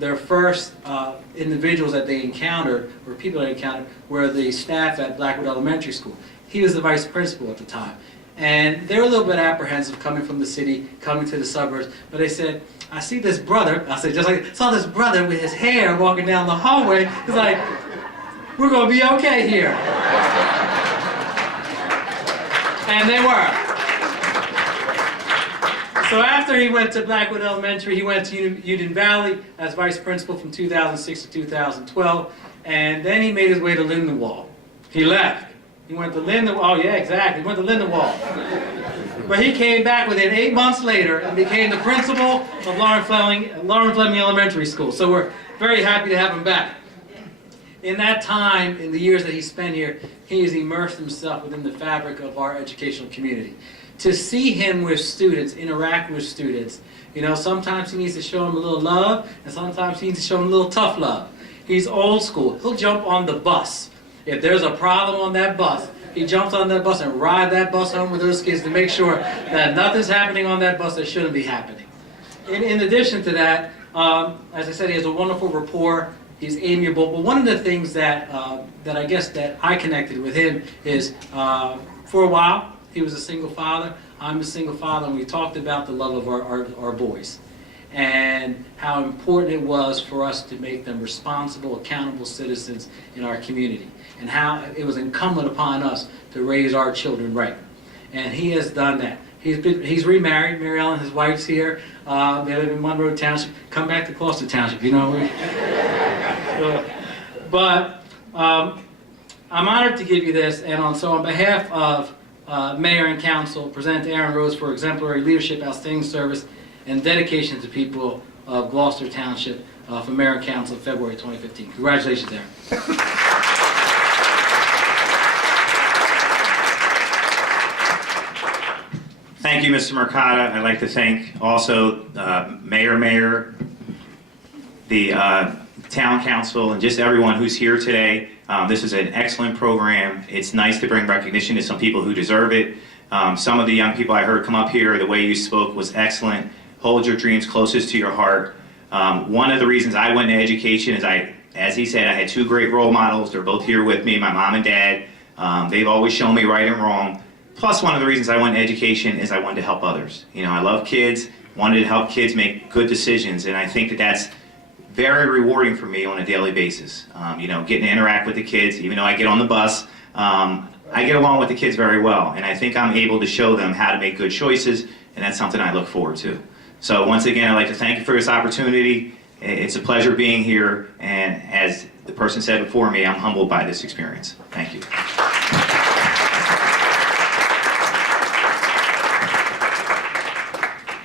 their first individuals that they encountered, or people they encountered, were the staff at Blackwood Elementary School. He was the vice principal at the time. And they were a little bit apprehensive coming from the city, coming to the suburbs, but they said, I see this brother, I said, just like, saw this brother with his hair walking down the hallway. He's like, we're going to be okay here. And they were. So after he went to Blackwood Elementary, he went to Union Valley as vice principal from 2006 to 2012, and then he made his way to Lindenwold. He left. He went to Lindenwold. Oh yeah, exactly. He went to Lindenwold. But he came back within 8 months later and became the principal of Lauren Fleming Elementary School. So we're very happy to have him back. In that time, in the years that he spent here, he has immersed himself within the fabric of our educational community. To see him with students, interact with students, you know, sometimes he needs to show them a little love, and sometimes he needs to show them a little tough love. He's old school. He'll jump on the bus. If there's a problem on that bus, he jumps on that bus and rides that bus home with those kids to make sure that nothing's happening on that bus that shouldn't be happening. In addition to that, as I said, he has a wonderful rapport. He's amiable. But one of the things that I guess that I connected with him is, for a while, he was a single father. I'm a single father, and we talked about the love of our boys and how important it was for us to make them responsible, accountable citizens in our community, and how it was incumbent upon us to raise our children right. And he has done that. He's remarried. Mary Ellen, his wife's here. They live in Monroe Township. Come back to Gloucester Township, you know. But I'm honored to give you this, and so on behalf of Mayor and Council, present to Aaron Rose for exemplary leadership, outstanding service, and dedication to people of Gloucester Township for Mayor and Council, February 2015. Congratulations, Aaron. Thank you, Mr. Mercado. I'd like to thank also Mayor, the Town Council, and just everyone who's here today. This is an excellent program. It's nice to bring recognition to some people who deserve it. Some of the young people I heard come up here, the way you spoke was excellent. Hold your dreams closest to your heart. One of the reasons I went into education is as he said, I had two great role models. They're both here with me, my mom and dad. They've always shown me right and wrong. Plus, one of the reasons I went into education is I wanted to help others. You know, I love kids, wanted to help kids make good decisions, and I think that that's very rewarding for me on a daily basis. You know, getting to interact with the kids, even though I get on the bus, I get along with the kids very well, and I think I'm able to show them how to make good choices, and that's something I look forward to. So once again, I'd like to thank you for this opportunity. It's a pleasure being here, and as the person said before me, I'm humbled by this experience. Thank you.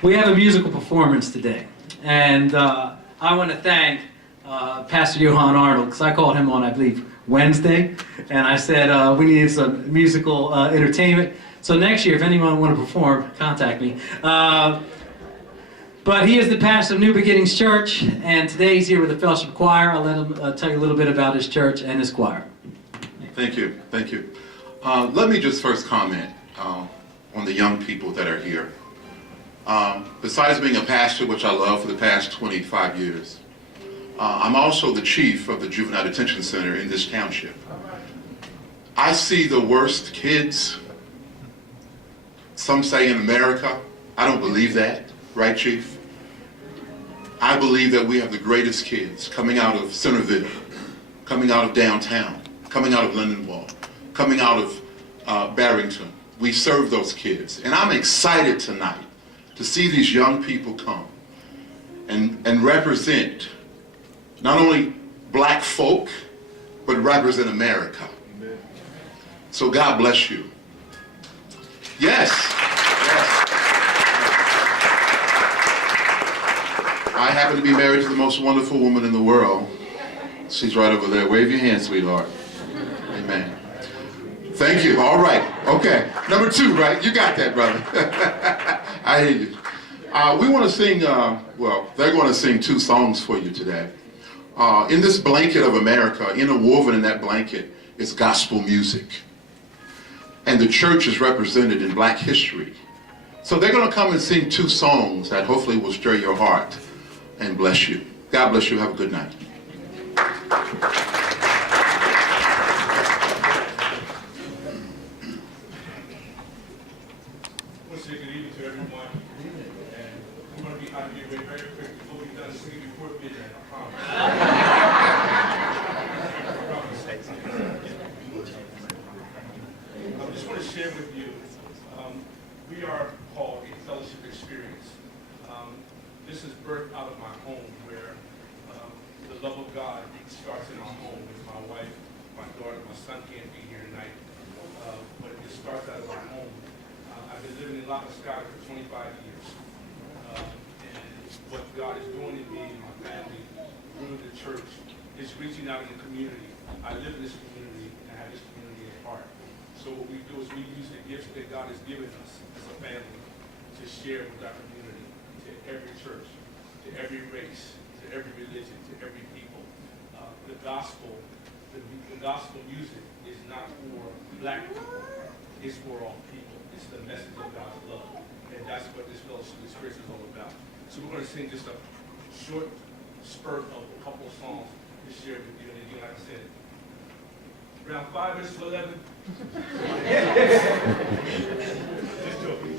We have a musical performance today, and I want to thank Pastor Johan Arnold, because I called him on, I believe, Wednesday, and I said we needed some musical entertainment. So next year, if anyone want to perform, contact me. But he is the pastor of New Beginnings Church, and today he's here with the Fellowship Choir. I'll let him tell you a little bit about his church and his choir. Thank you, thank you. Let me just first comment on the young people that are here. Besides being a pastor, which I love for the past 25 years, I'm also the chief of the Juvenile Detention Center in this township. I see the worst kids, some say in America. I don't believe that, right, Chief? I believe that we have the greatest kids coming out of Centerville, coming out of downtown, coming out of Lindenwold, coming out of Barrington. We serve those kids, and I'm excited tonight to see these young people come and represent not only black folk, but represent America. Amen. So God bless you. Yes, yes. I happen to be married to the most wonderful woman in the world. She's right over there. Wave your hand, sweetheart. Amen. Thank you. All right. Okay. Number two, right? You got that, brother. I hear you. We want to sing, well, they're going to sing two songs for you today. In this blanket of America, interwoven in that blanket is gospel music. And the church is represented in black history. So they're going to come and sing two songs that hopefully will stir your heart and bless you. God bless you. Have a good night. Good evening to everyone. And I'm going to be out of here very quick. We'll be done singing before midnight, I promise. I just want to share with you, we are called a fellowship experience. This is birthed out of my home where the love of God starts in our home with my wife, my daughter. My son can't be here tonight, but it just starts out of our home. I've been living in Gloucester Township for 25 years. And what God is doing in me and my family through the church is reaching out in the community. I live in this community and I have this community at heart. So what we do is we use the gifts that God has given us as a family to share with our community, to every church, to every race, to every religion, to every people. The gospel music is not for black people, it's for all people. It's the message of God's love. And that's what this fellowship experience is all about. So we're going to sing just a short spurt of a couple of songs to share with you. And then, like I said, around 5 minutes to 11. Just joking.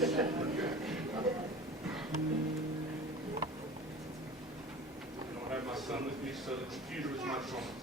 I don't have my son with me, so the computer is my drummer.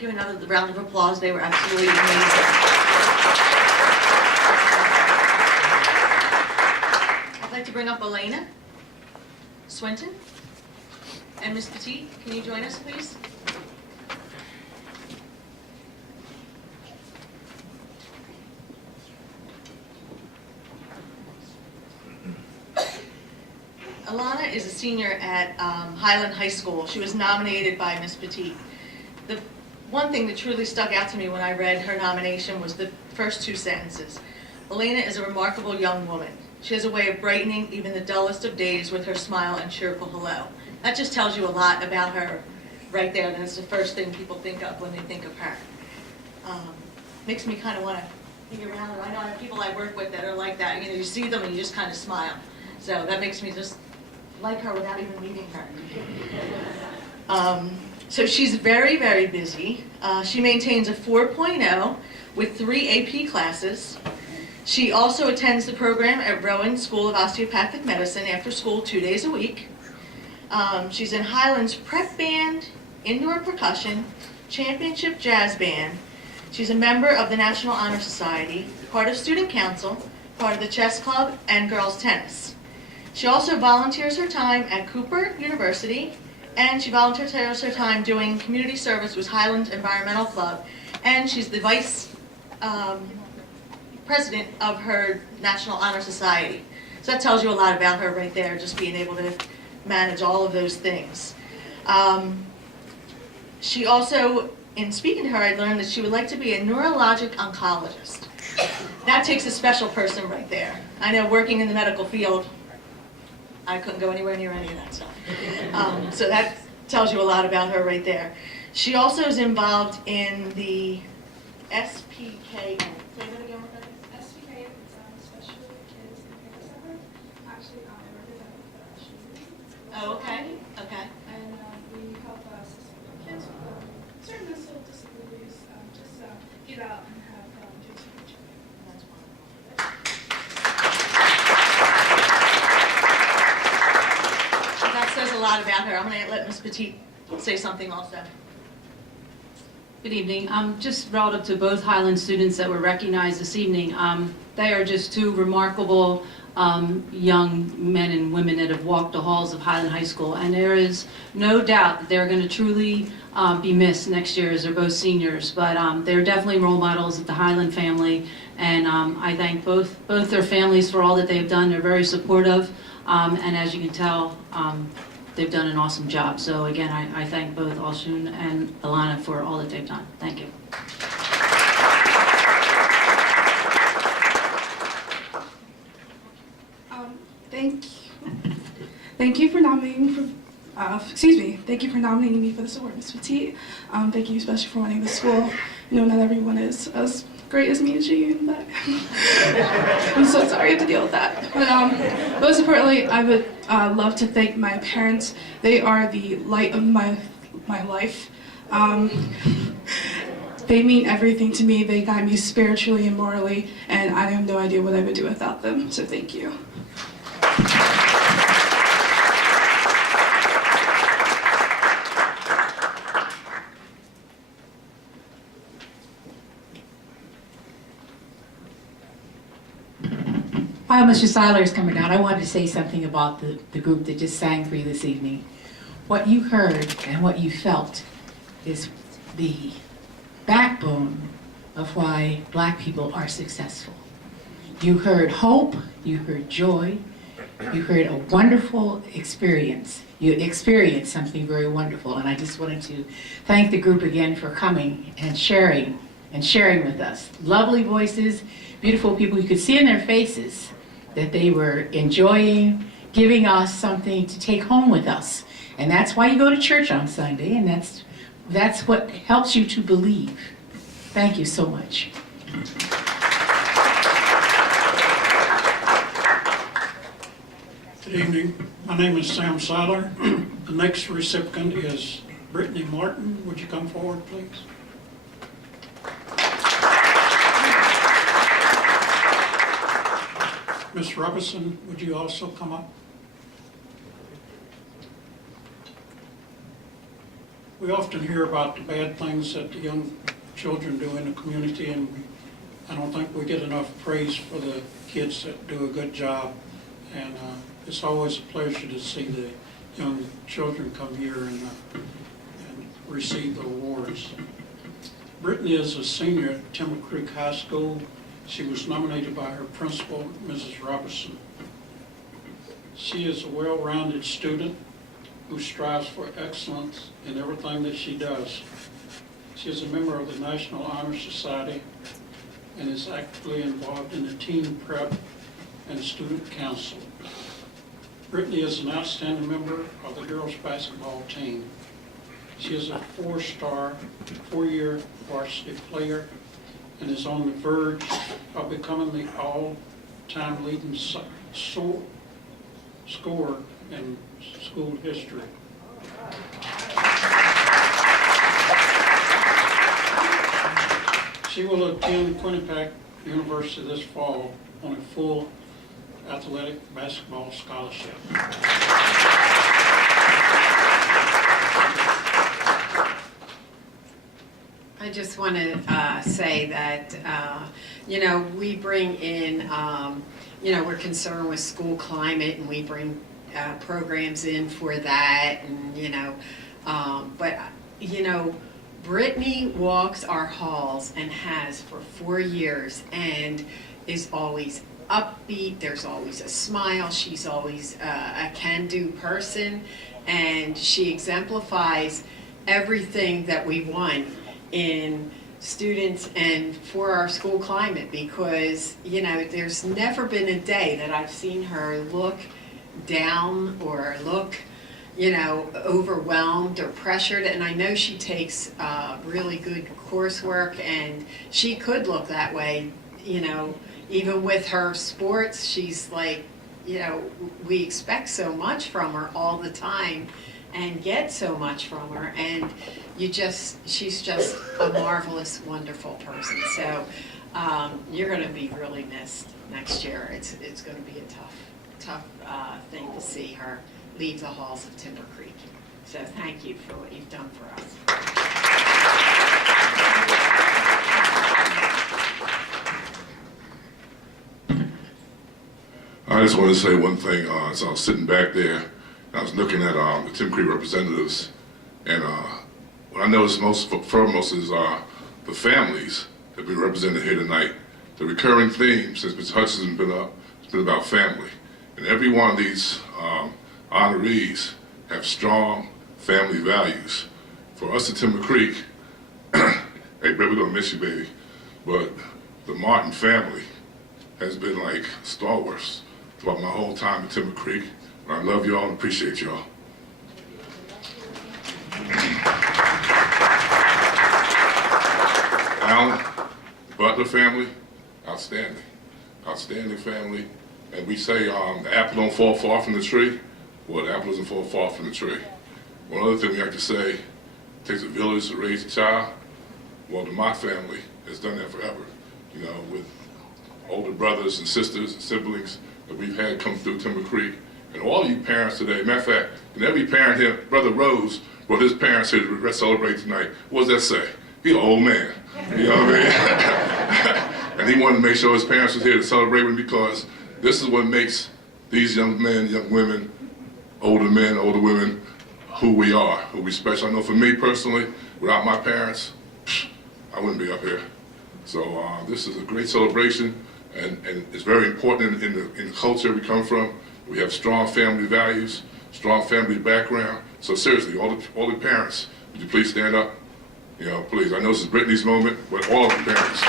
give another round of applause? They were absolutely amazing. I'd like to bring up Elena Swinton and Miss Petit. Can you join us, please? Alana is a senior at Highland High School. She was nominated by Miss Petit. The one thing that truly stuck out to me when I read her nomination was the first two sentences. Elena is a remarkable young woman. She has a way of brightening even the dullest of days with her smile and cheerful hello. That just tells you a lot about her right there. That's the first thing people think of when they think of her. Makes me kind of want to be around her. I know I have people I work with that are like that. You know, you see them and you just kind of smile. So that makes me just like her without even meeting her. So she's very, very busy. She maintains a 4.0 with 3 AP classes. She also attends the program at Rowan School of Osteopathic Medicine after school 2 days a week. She's in Highland's prep band, indoor percussion, championship jazz band. She's a member of the National Honor Society, part of student council, part of the chess club, and girls tennis. She also volunteers her time at Cooper University, and she volunteers her time doing community service with Highland Environmental Club, and she's the vice president of her National Honor Society. So that tells you a lot about her right there, just being able to manage all of those things. She also, in speaking to her, I learned that she would like to be a neurologic oncologist. That takes a special person right there. I know working in the medical field, I couldn't go anywhere near any of that stuff. So that tells you a lot about her right there. She also is involved in the SPKN. Say that again with that. SPK, it's Special Kids in Care Center. Actually, I represent the students. Oh, okay, okay. And we help assist kids with certain mental disabilities, just get out and have kids with each other. That's wonderful. That says a lot about her. I'm going to let Ms. Petit say something also. Good evening. Just relative to both Highland students that were recognized this evening, they are just two remarkable young men and women that have walked the halls of Highland High School, and there is no doubt that they're going to truly be missed next year as they're both seniors, but they're definitely role models of the Highland family, and I thank both their families for all that they've done. They're very supportive, and as you can tell, they've done an awesome job. So again, I thank both Alshun and Alana for all that they've done. Thank you. Thank you for nominating me for, thank you for nominating me for this award, Ms. Petit. Thank you especially for running the school. I know not everyone is as great as me and Jean, but I'm so sorry I have to deal with that. But most importantly, I would love to thank my parents. They are the light of my life. They mean everything to me. They guide me spiritually and morally, and I have no idea what I would do without them, so thank you. While Mr. Seiler is coming down, I wanted to say something about the group that just sang for you this evening. What you heard and what you felt is the backbone of why Black people are successful. You heard hope, you heard joy, you heard a wonderful experience. You experienced something very wonderful, and I just wanted to thank the group again for coming and sharing with us. Lovely voices, beautiful people. You could see in their faces that they were enjoying giving us something to take home with us. And that's why you go to church on Sunday, and that's what helps you to believe. Thank you so much. Good evening. My name is Sam Seiler. The next recipient is Brittany Martin. Would you come forward, please? Ms. Robinson, would you also come up? we often hear about the bad things that the young children do in the community, and I don't think we get enough praise for the kids that do a good job. And it's always a pleasure to see the young children come here and receive the awards. Brittany is a senior at Timber Creek High School. She was nominated by her principal, Mrs. Robertson. She is a well-rounded student who strives for excellence in everything that she does. She is a member of the National Honor Society and is actively involved in the teen prep and student council. Brittany is an outstanding member of the girls basketball team. She is a four-year varsity player and is on the verge of becoming the all-time leading scorer in school history. She will attend Quinnipiac University this fall on a full athletic basketball scholarship. I just want to say that, we bring in, we're concerned with school climate, and we bring programs in for that, and, Brittany walks our halls and has for 4 years and is always upbeat. There's always a smile. She's always a can-do person, and she exemplifies everything that we want in students and for our school climate, because there's never been a day that I've seen her look down or look overwhelmed or pressured. And I know she takes really good coursework, and she could look that way, even with her sports. She's like, we expect so much from her all the time and get so much from her, and she's just a marvelous, wonderful person. So you're going to be really missed next year. It's going to be a tough thing to see her leave the halls of Timber Creek. So thank you for what you've done for us. I just want to say one thing. As I was sitting back there, I was looking at the Timber Creek representatives, and what I noticed most foremost is the families that have been represented here tonight. The recurring theme since Mr. Hutchins has been up has been about family, and every one of these honorees have strong family values. For us at Timber Creek, hey, baby, we're gonna miss you, baby, but the Martin family has been like stalwarts throughout my whole time at Timber Creek. And I love y'all and appreciate y'all. Allen, Butler family, outstanding. Outstanding family. And we say the apple don't fall far from the tree. Well, the apple doesn't fall far from the tree. One other thing we like to say, it takes a village to raise a child. Well, the Mott family has done that forever, with older brothers and sisters and siblings that we've had come through Timber Creek. And all you parents today, matter of fact, and every parent here, Brother Rose brought his parents here to celebrate tonight. What does that say? He's an old man, you know what I mean? And he wanted to make sure his parents was here to celebrate with him, because this is what makes these young men, young women, older men, older women, who we are, who we special. I know for me personally, without my parents, I wouldn't be up here. So this is a great celebration, and it's very important in the culture we come from. We have strong family values, strong family background. So seriously, all the parents, would you please stand up? Please. I know this is Brittany's moment, but all the parents.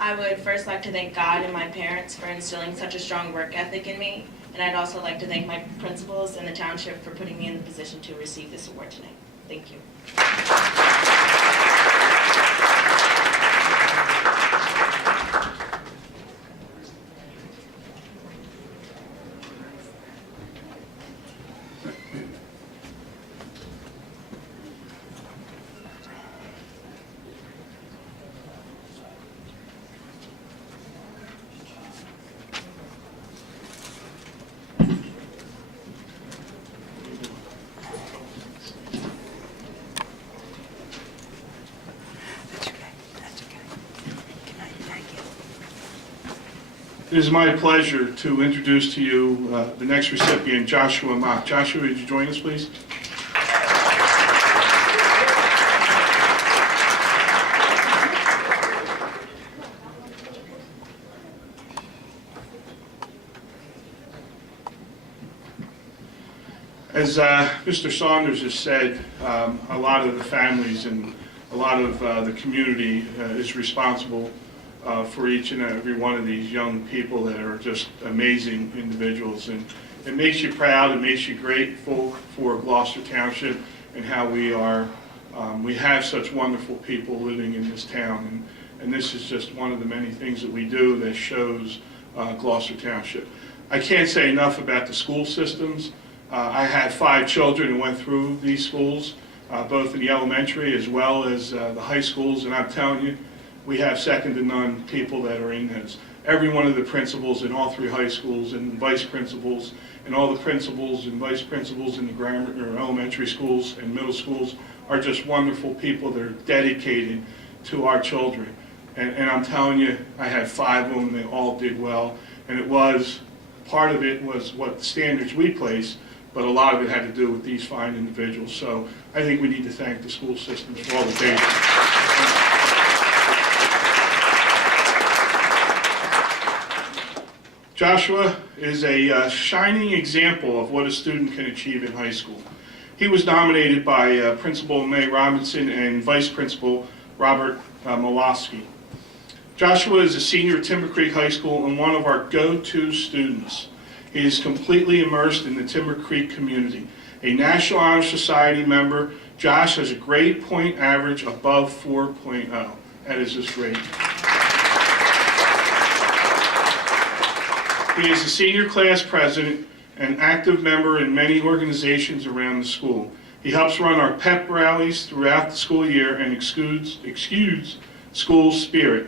I would first like to thank God and my parents for instilling such a strong work ethic in me, and I'd also like to thank my principals and the township for putting me in the position to receive this award tonight. Thank you. It is my pleasure to introduce to you the next recipient, Joshua Mock. Joshua, would you join us, please? As Mr. Saunders has said, a lot of the families and a lot of the community is responsible for each and every one of these young people that are just amazing individuals. And it makes you proud, it makes you grateful for Gloucester Township and how we have such wonderful people living in this town. And this is just one of the many things that we do that shows Gloucester Township. I can't say enough about the school systems. I had 5 children who went through these schools, both in the elementary as well as the high schools, and I'm telling you, we have second to none people that are in this. Every one of the principals in all 3 high schools and vice principals and all the principals and vice principals in the grammar or elementary schools and middle schools are just wonderful people that are dedicated to our children. And I'm telling you, I had 5 of them, they all did well. And it was, part of it was what the standards we place, but a lot of it had to do with these fine individuals. So I think we need to thank the school systems for all that they do. Joshua is a shining example of what a student can achieve in high school. He was nominated by Principal May Robinson and Vice Principal Robert Moloski. Joshua is a senior at Timber Creek High School and one of our go-to students. He is completely immersed in the Timber Creek community. A National Honor Society member, Josh has a grade point average above 4.0. That is just great. He is a senior class president and active member in many organizations around the school. He helps run our pep rallies throughout the school year and exudes school spirit.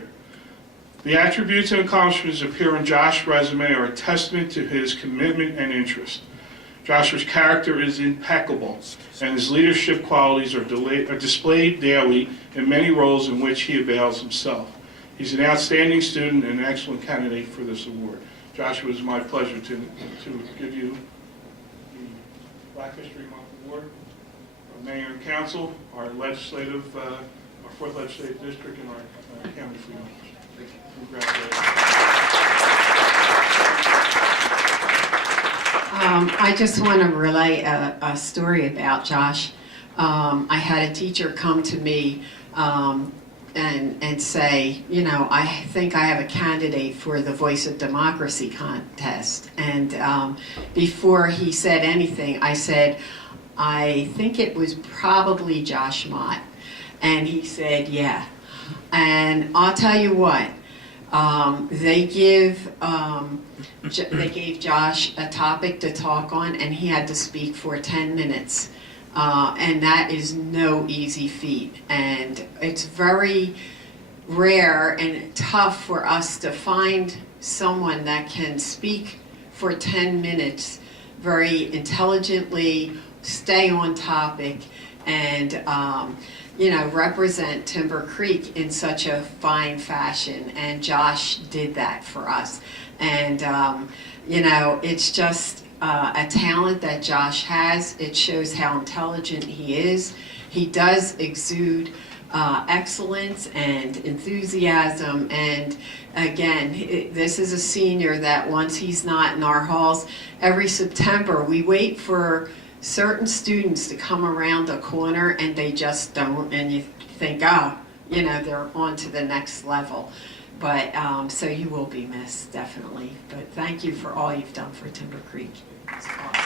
The attributes and accomplishments that appear on Josh's resume are a testament to his commitment and interest. Joshua's character is impeccable, and his leadership qualities are displayed daily in many roles in which he avails himself. He's an outstanding student and an excellent candidate for this award. Joshua, it's my pleasure to give you the Black History Month Award. Our Mayor and Council, our legislative, our 4th Legislative District, and our County Freedom. Congratulations. I just want to relay a story about Josh. I had a teacher come to me and say, you know, I think I have a candidate for the Voice of Democracy contest. And before he said anything, I said, I think it was probably Josh Mott. And he said, yeah. And I'll tell you what, they gave Josh a topic to talk on, and he had to speak for 10 minutes. And that is no easy feat. And it's very rare and tough for us to find someone that can speak for 10 minutes very intelligently, stay on topic, and you know, represent Timber Creek in such a fine fashion. And Josh did that for us. And you know, it's just a talent that Josh has. It shows how intelligent he is. He does exude excellence and enthusiasm. And again, this is a senior that once he's not in our halls, every September we wait for certain students to come around the corner and they just don't, and you think, oh, you know, they're on to the next level. But so you will be missed, definitely. But thank you for all you've done for Timber Creek. It's awesome.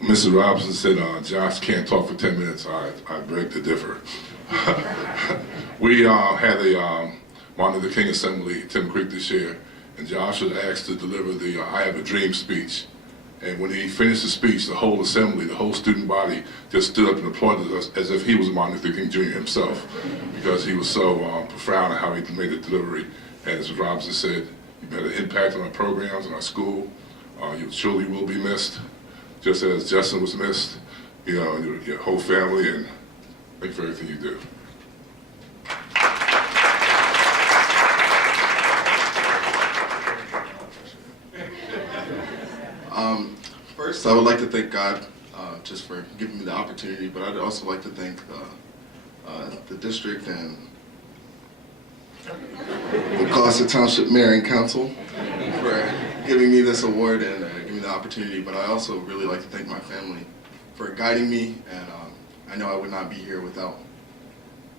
Mrs. Robinson said Josh can't talk for 10 minutes. I beg to differ. We had a Martin Luther King Assembly at Timber Creek this year, and Josh was asked to deliver the I Have a Dream speech. And when he finished the speech, the whole assembly, the whole student body just stood up and applauded us as if he was Martin Luther King Jr. himself, because he was so profound in how he made the delivery. And as Robinson said, you've had an impact on our programs and our school. You surely will be missed, just as Justin was missed, you know, your whole family, and thank you for everything you do. I would like to thank God just for giving me the opportunity, but I'd also like to thank the district and the Gloucester Township Mayor and Council for giving me this award and giving me the opportunity. But I also really like to thank my family for guiding me, and I know I would not be here without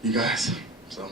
you guys. So